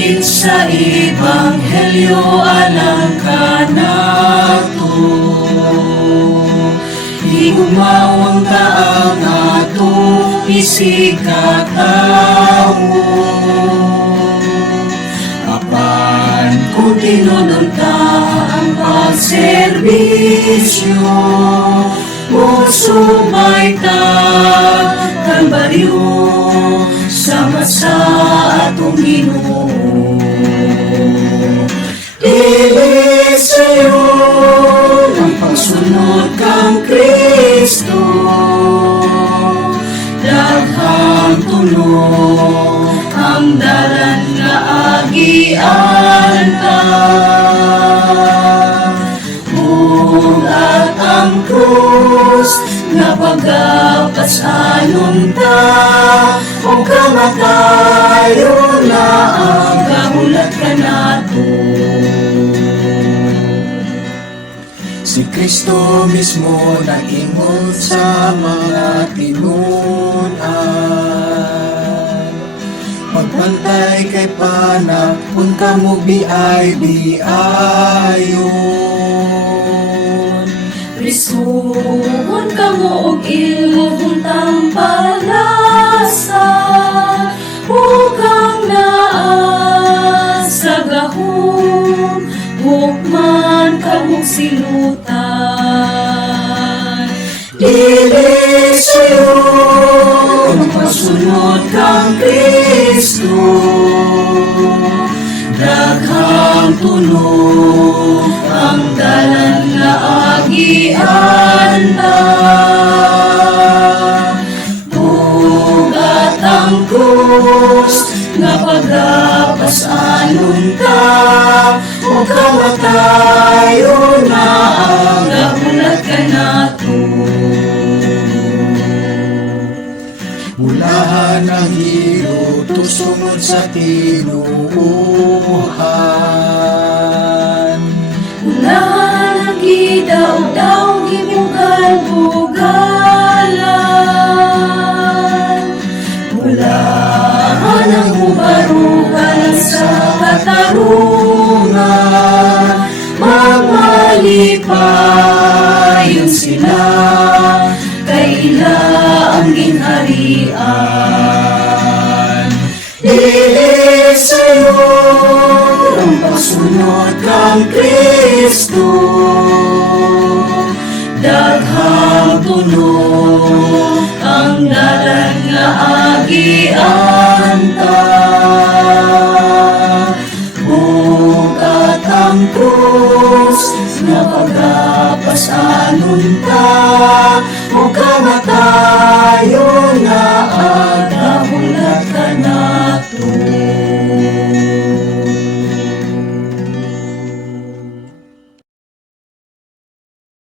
It sa Ebanghelyo alang kanato. Higugmaon ka ang atong isikatawo. Apan kung tinunod ta ang pagserbisyo, musubay ta Kalbaryo sama sa atong Ginoo. Dili sa'yo ang pagsunod kang Kristo, daghang tulong ang dalan nga agian ta. At ang krus nga pagapas anon ta, o kamatayo na ang gahulat ka nato. Si Kristo mismo naingon sa mga tinunan, magbantay kay panak kung kamo biay-biayon. Risuhon kamo og imong tampalasa, hugang naa sa gahom, hukman kamong silutan. Dili sa'yo ang pagsunod kang Kristo, daghang tulong ang dalan nga agian ta. Bugat ang krus nga pagapas anon ta, o kamatayo na ang gahulat ka nato. Mulahan ang hilo tusungod sa tinuuhan. Mulahan ang gidaw-daw gibugal-bugalan. Mulahan ang ubarugan sa katarungan. Magmalipayon sila kay ila ang ginharian. Dili sa'yo ang pagsunod kang Kristo, daghang tulong ang dalan nga agian ta. Bugat ang krus nga pagapas anon ta, o kamatayo na